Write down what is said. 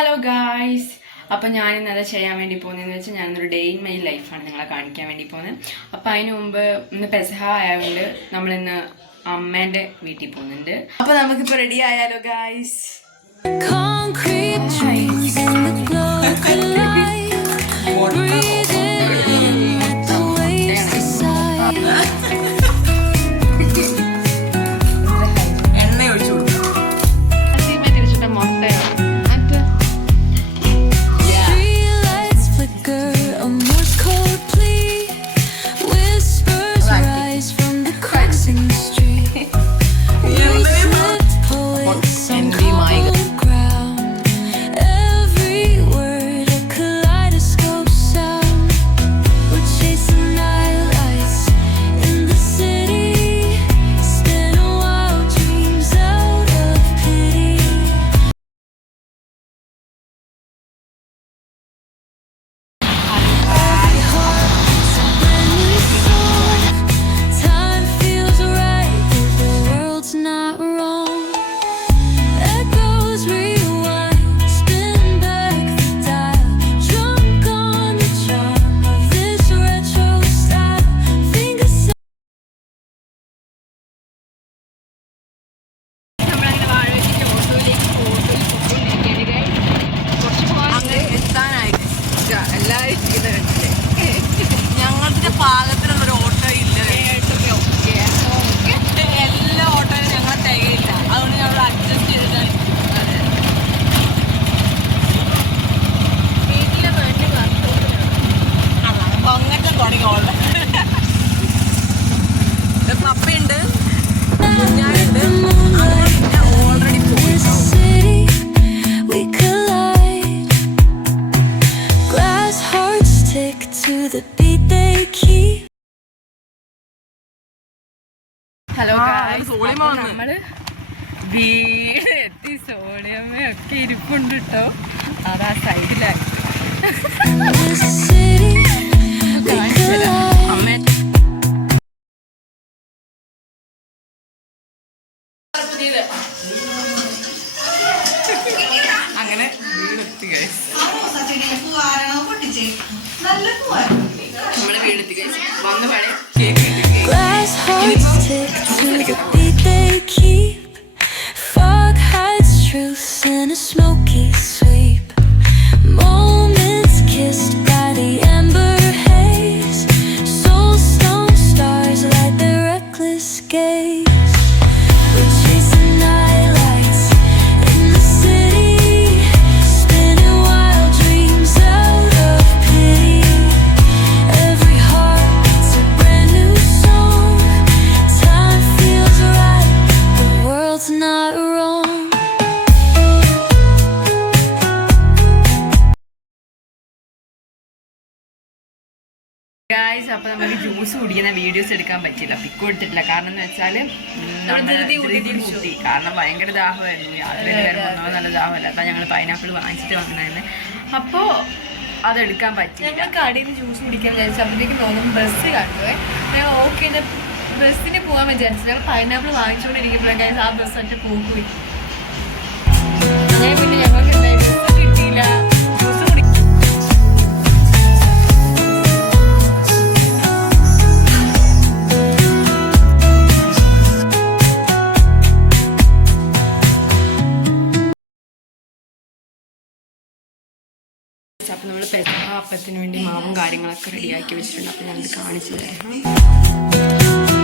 Hello guys അപ്പം ഞാൻ ഇന്നത് ചെയ്യാൻ വേണ്ടി പോകുന്നതെന്ന് വെച്ചാൽ ഞാനൊരു ഡേ ഇൻ മൈ ലൈഫാണ് നിങ്ങളെ കാണിക്കാൻ വേണ്ടി പോകുന്നത്. അപ്പം അതിന് മുമ്പ് ഇന്ന് പെസഹ ആയതുകൊണ്ട് നമ്മളിന്ന് അമ്മേന്റെ വീട്ടിൽ പോകുന്നുണ്ട്. അപ്പം നമുക്കിപ്പോൾ റെഡി ആയാലോ ഗായ്സ് നമ്മൾ വീട് എത്തി. സോളിയമ്മയൊക്കെ ഇരിപ്പുണ്ട് കേട്ടോ അതാ സൈഡിലായി അങ്ങനെ വീടെത്തി. നമ്മൾ വീടെത്തി കഴിച്ചു വന്ന പഴയ കേക്ക് place ഗായ്സ് അപ്പൊ നമുക്ക് ജ്യൂസ് കുടിക്കുന്ന വീഡിയോസ് എടുക്കാൻ പറ്റില്ല പിക്ക് കൊടുത്തിട്ടില്ല. കാരണം എന്ന് കൂട്ടി കാരണം ഭയങ്കര ദാഹമായിരുന്നു. യാത്രയിൽ വരുമ്പോൾ നല്ല ദാഹമല്ല. അപ്പൊ ഞങ്ങൾ പൈനാപ്പിൾ വാങ്ങിച്ചിട്ട് വന്നായിരുന്നു അപ്പോ അതെടുക്കാൻ പറ്റില്ല ഞങ്ങൾ കടയിൽ നിന്ന് ജ്യൂസ് കുടിക്കാൻ വിചാരിച്ചു. അപ്പോഴത്തേക്ക് തോന്നും ബസ് കണ്ടുപോയി ഞങ്ങൾ ഓക്കെ ബസ്സിന് പോകാൻ വിചാരിച്ചു. ഞങ്ങൾ പൈനാപ്പിൾ വാങ്ങിച്ചുകൊണ്ടിരിക്കുമ്പോഴേക്കും ആ ബസ് ഒറ്റ പോയി അപ്പത്തിന് വേണ്ടി മാവും കാര്യങ്ങളൊക്കെ റെഡിയാക്കി വെച്ചിട്ടുണ്ട്. അപ്പൊ ഞാനത് കാണിച്ചു തരാം.